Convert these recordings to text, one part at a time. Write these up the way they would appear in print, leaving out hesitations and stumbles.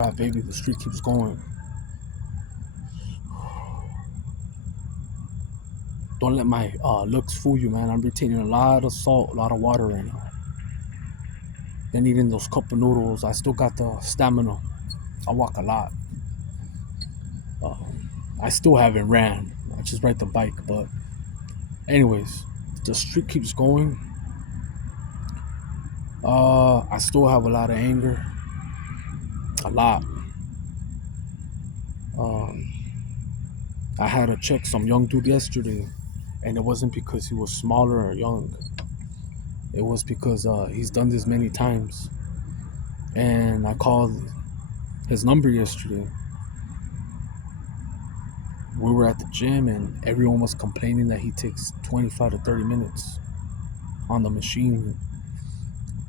Ah, baby, the street keeps going. Don't let my looks fool you, man. I'm retaining a lot of salt, a lot of water right now. Been eating those cup of noodles. I still got the stamina. I walk a lot. Uh, I still haven't ran. I just ride the bike. But anyways, the street keeps going. I still have a lot of anger. A lot. Um, I had to check some young dude yesterday, and it wasn't because he was smaller or young. It was because he's done this many times. And I called his number yesterday. We were at the gym and everyone was complaining that he takes 25 to 30 minutes on the machine,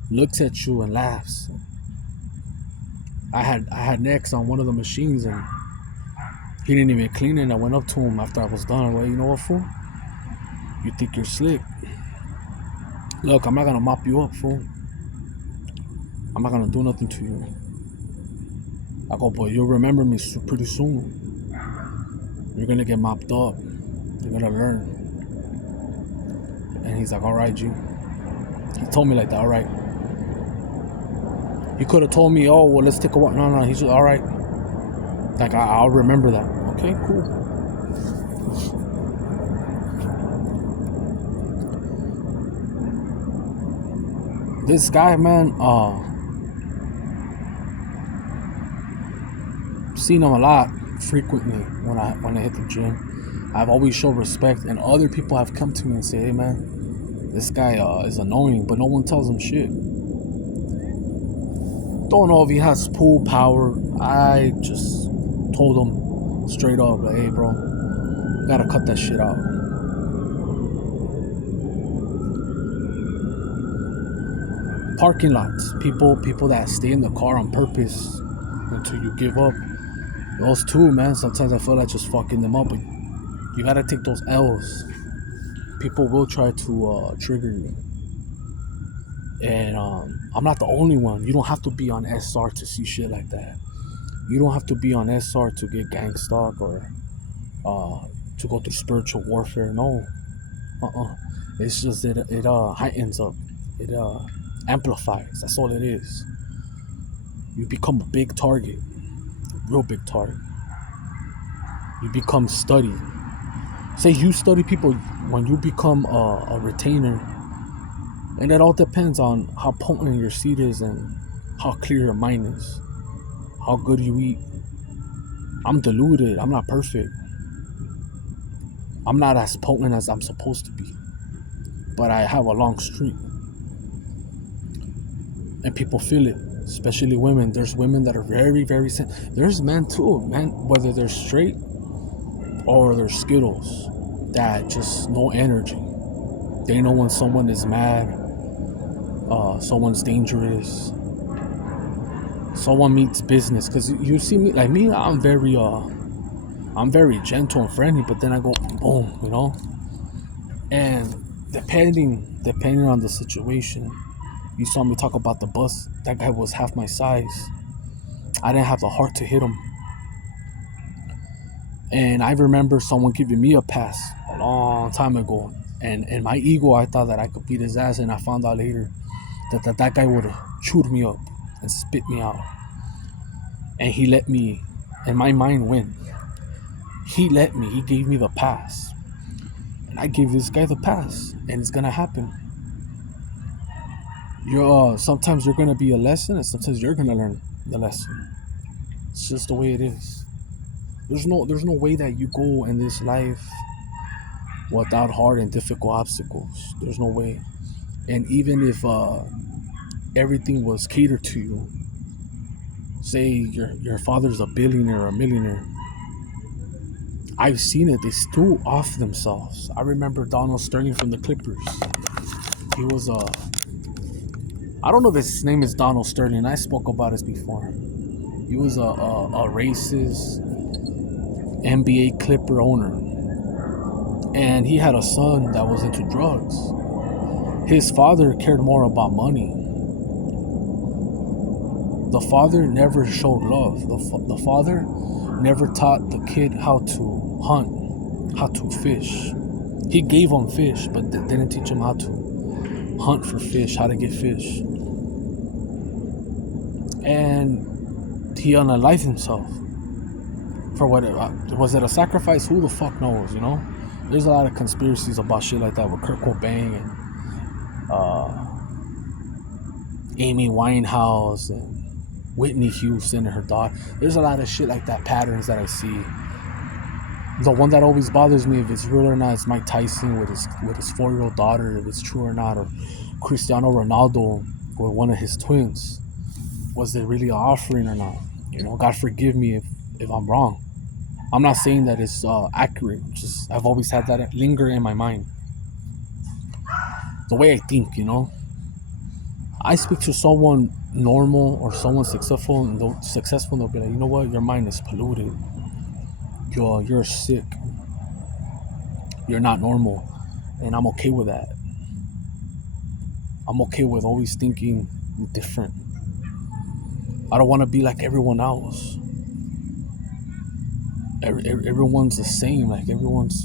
looks at you and laughs. I had next on one of the machines and he didn't even clean it. I went up to him after I was done. I'm like, you know what, fool? You think you're slick? Look, I'm not gonna mop you up, fool. I'm not gonna do nothing to you. I go, but you'll remember me pretty soon. You're gonna get mopped up. You're gonna learn. And he's like, all right, G. He told me like that, all right. He could have told me, oh, well, let's take a walk. No, he's just, all right. Like, I'll remember that. Okay, cool. This guy, man, seen him a lot frequently when I hit the gym. I've always showed respect, and other people have come to me and say, hey, man, this guy is annoying, but no one tells him shit. Don't know if he has pool power. I just told him straight up, like, hey, bro, you gotta cut that shit out. Parking lots, people that stay in the car on purpose until you give up. Those two, man, sometimes I feel like just fucking them up, but you gotta take those L's. People will try to trigger you. And I'm not the only one. You don't have to be on SR to see shit like that. You don't have to be on SR to get gang stalk or to go through spiritual warfare. No. It's just that it heightens up. It amplifies. That's all it is. You become a big target. Real big target. You become studied. Say you study people when you become a retainer. And it all depends on how potent your seed is and how clear your mind is. How good you eat. I'm deluded. I'm not perfect. I'm not as potent as I'm supposed to be. But I have a long streak. And people feel it. Especially women. There's women that are very, very... There's men too. Men, whether they're straight or they're Skittles. That just no energy. They know when someone is mad. Someone's dangerous. Someone meets business. Because you see me, like me, I'm very gentle and friendly, but then I go boom, you know. And depending on the situation, you saw me talk about the bus. That guy was half my size. I didn't have the heart to hit him. And I remember someone giving me a pass a long time ago. And in my ego, I thought that I could beat his ass, and I found out later that guy would have chewed me up and spit me out. And he let me, and my mind win. He gave me the pass. And I gave this guy the pass. And it's gonna happen. Sometimes you're gonna be a lesson, and sometimes you're gonna learn the lesson. It's just the way it is. There's no way that you go in this life without hard and difficult obstacles. There's no way. And even if everything was catered to you, say your father's a billionaire or a millionaire, I've seen it. They still off themselves. I remember Donald Sterling from the Clippers. He was I don't know if his name is Donald Sterling. I spoke about this before. He was a racist NBA Clipper owner. And he had a son that was into drugs. His father cared more about money. The father never showed love. The father never taught the kid how to hunt, how to fish. He gave him fish, but didn't teach him how to hunt for fish, how to get fish. And he unalived himself. For what? Was it a sacrifice? Who the fuck knows, you know? There's a lot of conspiracies about shit like that with Kurt Cobain and Amy Winehouse and Whitney Houston and her daughter. There's a lot of shit like that, patterns that I see. The one that always bothers me, if it's real or not, is Mike Tyson with his 4-year-old daughter, if it's true or not, or Cristiano Ronaldo with one of his twins. Was there really an offering or not? You know, God forgive me if I'm wrong. I'm not saying that it's accurate. Just I've always had that linger in my mind. The way I think, you know. I speak to someone normal or someone successful, and they'll be like, you know what, your mind is polluted. You're sick. You're not normal, and I'm okay with that. I'm okay with always thinking different. I don't want to be like everyone else. Everyone's the same. Like everyone's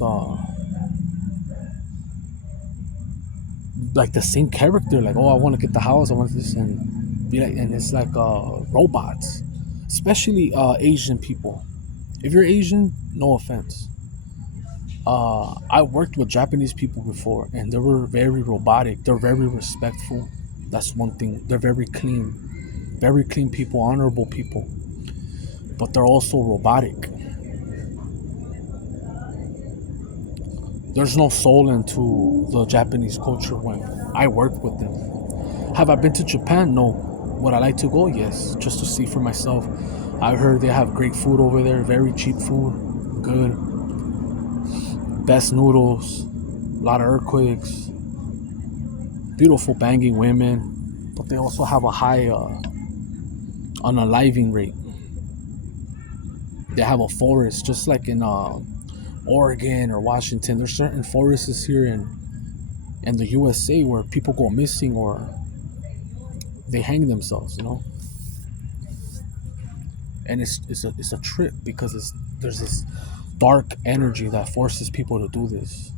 like the same character. Like, oh, I want to get the house. I want this, and be like, and it's like robots. Especially Asian people. If you're Asian, no offense. I worked with Japanese people before, and they were very robotic. They're very respectful. That's one thing. They're very clean people, honorable people. But they're also robotic. There's no soul into the Japanese culture when I work with them. Have I been to Japan? No. Would I like to go? Yes, just to see for myself. I heard they have great food over there, very cheap food, good, best noodles, a lot of earthquakes, beautiful banging women, but they also have a high unaliving rate. They have a forest, just like in Oregon or Washington. There's certain forests here in the USA where people go missing or they hang themselves, you know. And it's a trip because there's this dark energy that forces people to do this.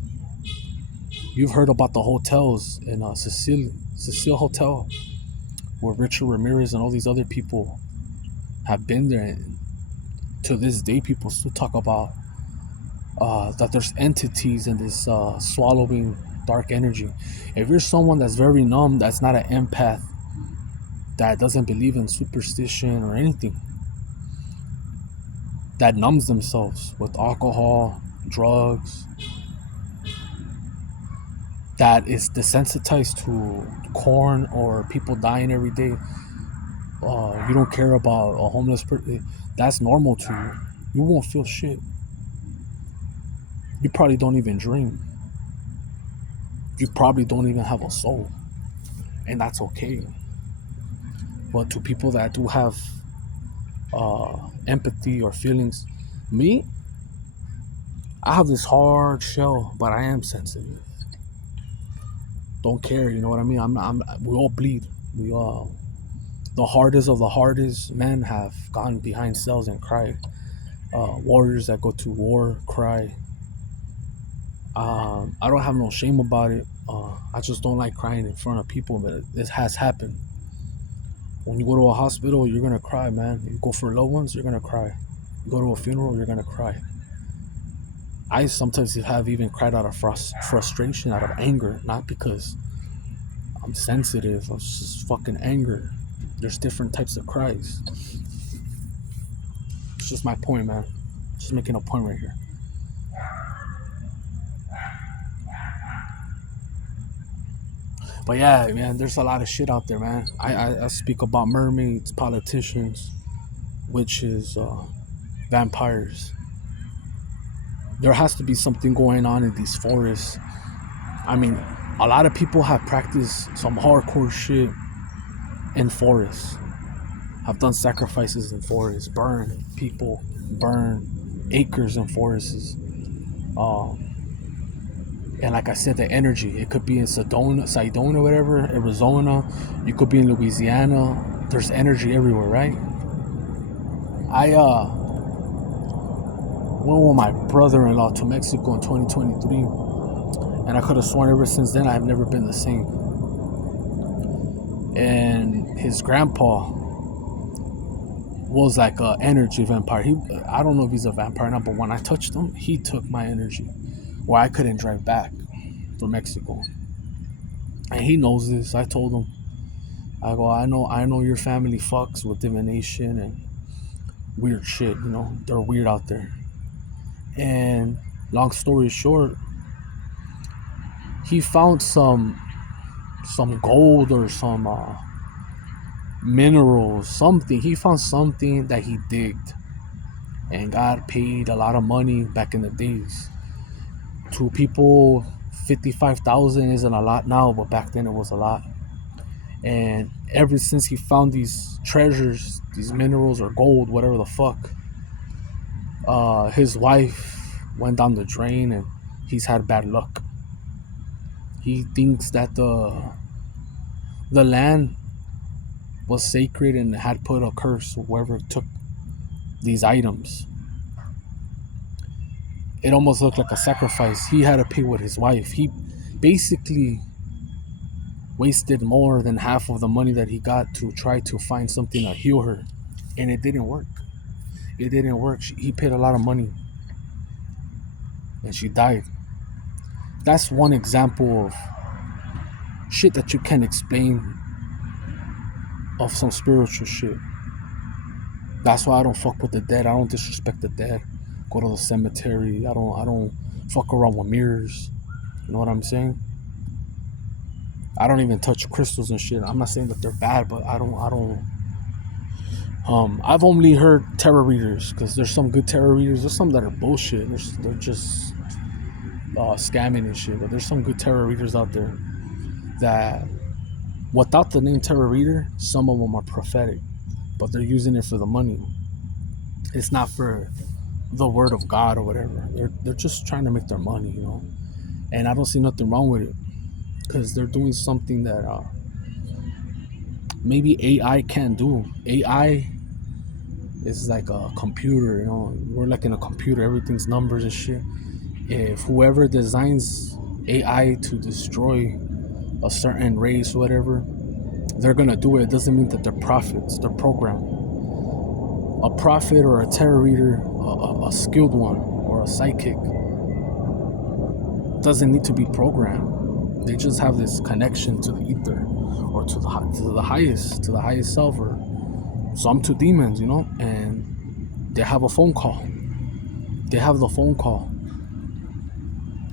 You've heard about the hotels in Cecile Hotel, where Richard Ramirez and all these other people have been there. And to this day, people still talk about that there's entities in this swallowing dark energy. If you're someone that's very numb, that's not an empath, that doesn't believe in superstition or anything, that numbs themselves with alcohol, drugs, that is desensitized to corn or people dying every day, you don't care about a homeless person, that's normal to you. You won't feel shit. You probably don't even dream. You probably don't even have a soul. And that's okay. But to people that do have empathy or feelings, me, I have this hard shell, but I am sensitive. Don't care, you know what I mean? We all bleed. We all, the hardest of the hardest men have gone behind cells and cried. Warriors that go to war cry. I don't have no shame about it. I just don't like crying in front of people, but this has happened. When you go to a hospital, you're gonna cry, man. You go for loved ones, you're gonna cry. You go to a funeral, you're gonna cry. I sometimes have even cried out of frustration, out of anger, not because I'm sensitive. It's just fucking anger. There's different types of cries. It's just my point, man. Just making a point right here. But yeah, man, there's a lot of shit out there, man. I speak about mermaids, politicians, witches, vampires. There has to be something going on in these forests. I mean, a lot of people have practiced some hardcore shit in forests. Have done sacrifices in forests, burn people, burn acres in forests. And like I said, the energy, it could be in Sedona, whatever, Arizona. You could be in Louisiana. there's energy everywhere, right? I went with my brother-in-law to Mexico in 2023, and I could have sworn ever since then I've never been the same. And his grandpa was like an energy vampire. I don't know if he's a vampire or not, but when I touched him, he took my energy, where I couldn't drive back from Mexico. And he knows this. I told him, I go, I know your family fucks with divination and weird shit. You know, they're weird out there. And long story short, he found some gold or some minerals, something. He found something that he digged, and got paid a lot of money back in the days. To people, 55,000 isn't a lot now, but back then it was a lot. And ever since he found these treasures, these minerals or gold, whatever the fuck, his wife went down the drain, and he's had bad luck. He thinks that the land was sacred and had put a curse whoever took these items. It almost looked like a sacrifice. He had to pay with his wife. He basically wasted more than half of the money that he got to try to find something to heal her, and it didn't work. It didn't work. He paid a lot of money, and she died. That's one example of shit that you can't explain, of some spiritual shit. That's why I don't fuck with the dead. I don't disrespect the dead. Go to the cemetery. I don't fuck around with mirrors. You know what I'm saying? I don't even touch crystals and shit. I'm not saying that they're bad, but I don't I've only heard tarot readers, because there's some good tarot readers. There's some that are bullshit. They're just scamming and shit. But there's some good tarot readers out there that, without the name tarot reader, some of them are prophetic, but they're using it for the money. It's not for the word of God or whatever. They're just trying to make their money, you know. And I don't see nothing wrong with it, because they're doing something that maybe AI can't do. AI is like a computer, you know. We're like in a computer. Everything's numbers and shit. If whoever designs AI to destroy a certain race or whatever, they're gonna do it. It doesn't mean that they're prophets. They're programmed. A prophet or a tarot reader, a skilled one, or a psychic, doesn't need to be programmed. They just have this connection to the ether, or to the highest self, or some to demons, you know. And they have a phone call. They have the phone call,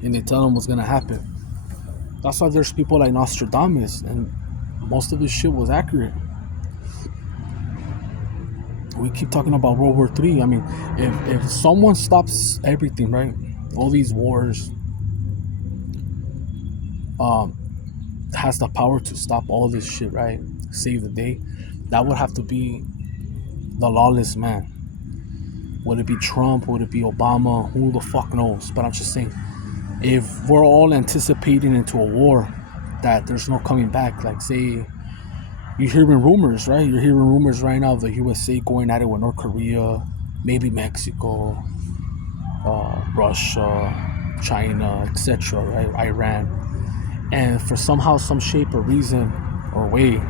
and they tell them what's gonna happen. That's why there's people like Nostradamus, and most of his shit was accurate. We keep talking about World War III. I mean, if someone stops everything, right? All these wars, has the power to stop all this shit, right? Save the day. That would have to be the lawless man. Would it be Trump? Would it be Obama? Who the fuck knows? But I'm just saying, if we're all anticipating into a war that there's no coming back, like say, you're hearing rumors, right? You're hearing rumors right now of the USA going at it with North Korea, maybe Mexico, Russia, China, etc., right? Iran. And for somehow, some shape or reason or way,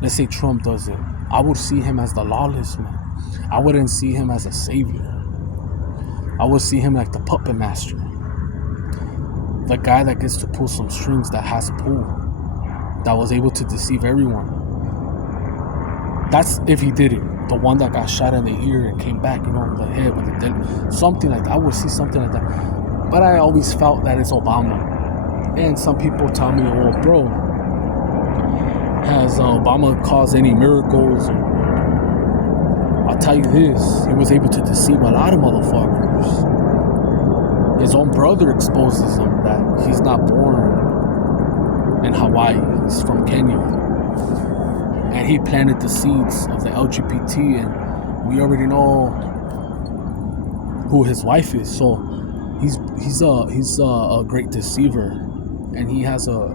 let's say Trump does it, I would see him as the lawless man. I wouldn't see him as a savior. I would see him like the puppet master, the guy that gets to pull some strings, that has pull, that was able to deceive everyone. That's if he did it. The one that got shot in the ear and came back, you know, in the head with the dead, something like that. I would see something like that. But I always felt that it's Obama. And some people tell me, well, bro, has Obama caused any miracles? I'll tell you this, he was able to deceive a lot of motherfuckers. His own brother exposes him that he's not born in Hawaii, he's from Kenya. And he planted the seeds of the LGBT, and we already know who his wife is. So he's a great deceiver, and he has a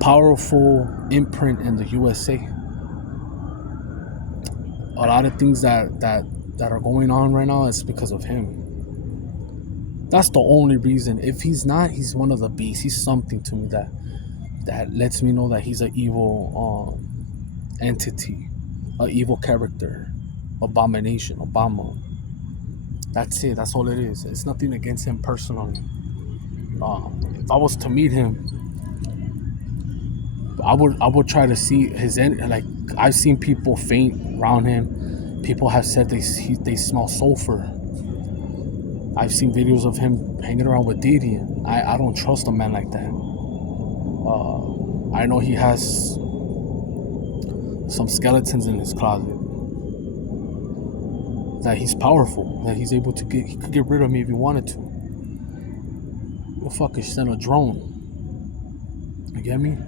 powerful imprint in the USA. a lot of things that are going on right now is because of him. That's the only reason. If he's not, he's one of the beasts. He's something to me that lets me know that he's an evil entity, an evil character, abomination, Obama. That's it. That's all it is. It's nothing against him personally. If I was to meet him, I would try to see his end. Like, I've seen people faint around him. People have said they smell sulfur. I've seen videos of him hanging around with Didi. I don't trust a man like that. I know he has some skeletons in his closet. That he's powerful. That he's able to he could get rid of me if he wanted to. We'll fucking send a drone. You get me?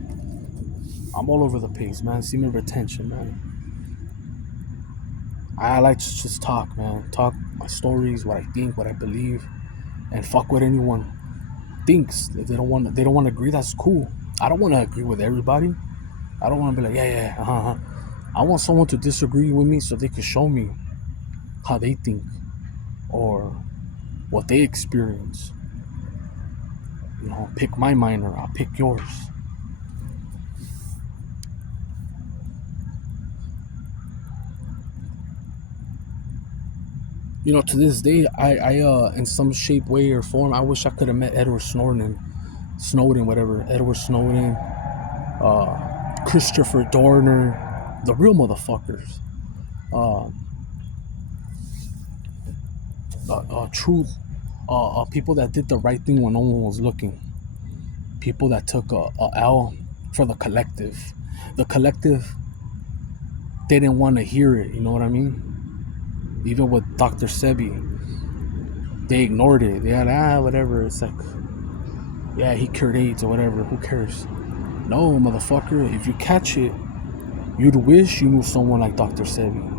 I'm all over the place, man. Semen retention, man. I like to just talk, man. Talk my stories, what I think, what I believe, and fuck what anyone thinks. If they don't want to agree, that's cool. I don't want to agree with everybody. I don't want to be like, yeah, uh-huh. I want someone to disagree with me so they can show me how they think or what they experience. You know, pick my mind or I'll pick yours. You know, to this day, I in some shape, way, or form, I wish I could have met Edward Snowden, whatever, Edward Snowden, Christopher Dorner, the real motherfuckers, uh, truth, people that did the right thing when no one was looking, people that took a L for the collective. The collective didn't want to hear it. You know what I mean? Even with Dr. Sebi, they ignored it. They had whatever. It's like, yeah, he cured AIDS or whatever. Who cares? No, motherfucker. If you catch it, you'd wish you knew someone like Dr. Sebi.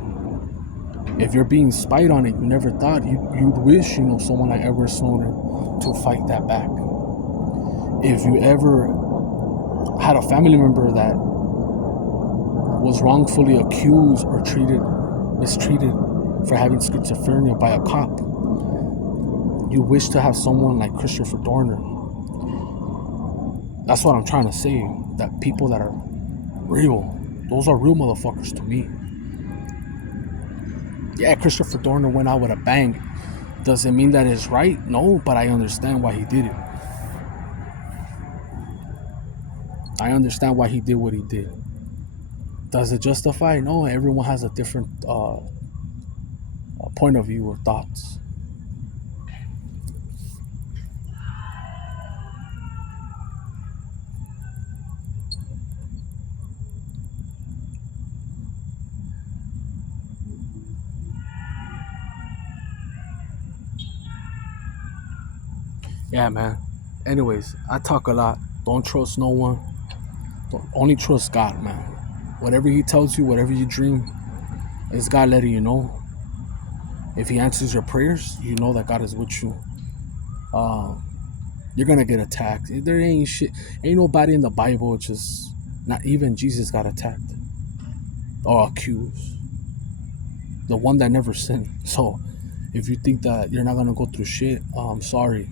If you're being spied on it, you never thought you'd wish you know someone like Edward Snowden to fight that back. If you ever had a family member that was wrongfully accused or mistreated for having schizophrenia by a cop, you wish to have someone like Christopher Dorner. That's what I'm trying to say. That people that are real, those are real motherfuckers to me. Yeah, Christopher Dorner went out with a bang. Does it mean that it's right? No, but I understand why he did it. I understand why he did what he did. Does it justify? No, everyone has a different point of view or thoughts. Yeah, man. Anyways, I talk a lot. Don't trust no one. Only trust God, man. Whatever he tells you, whatever you dream, it's God letting you know. If he answers your prayers, you know that God is with you. You're gonna get attacked. There ain't shit. Ain't nobody in the Bible, just not even Jesus got attacked or accused. The one that never sinned. So if you think that you're not gonna go through shit, I'm sorry.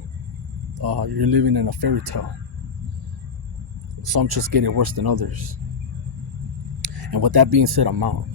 You're living in a fairy tale. Some just get it worse than others. And with that being said, I'm out.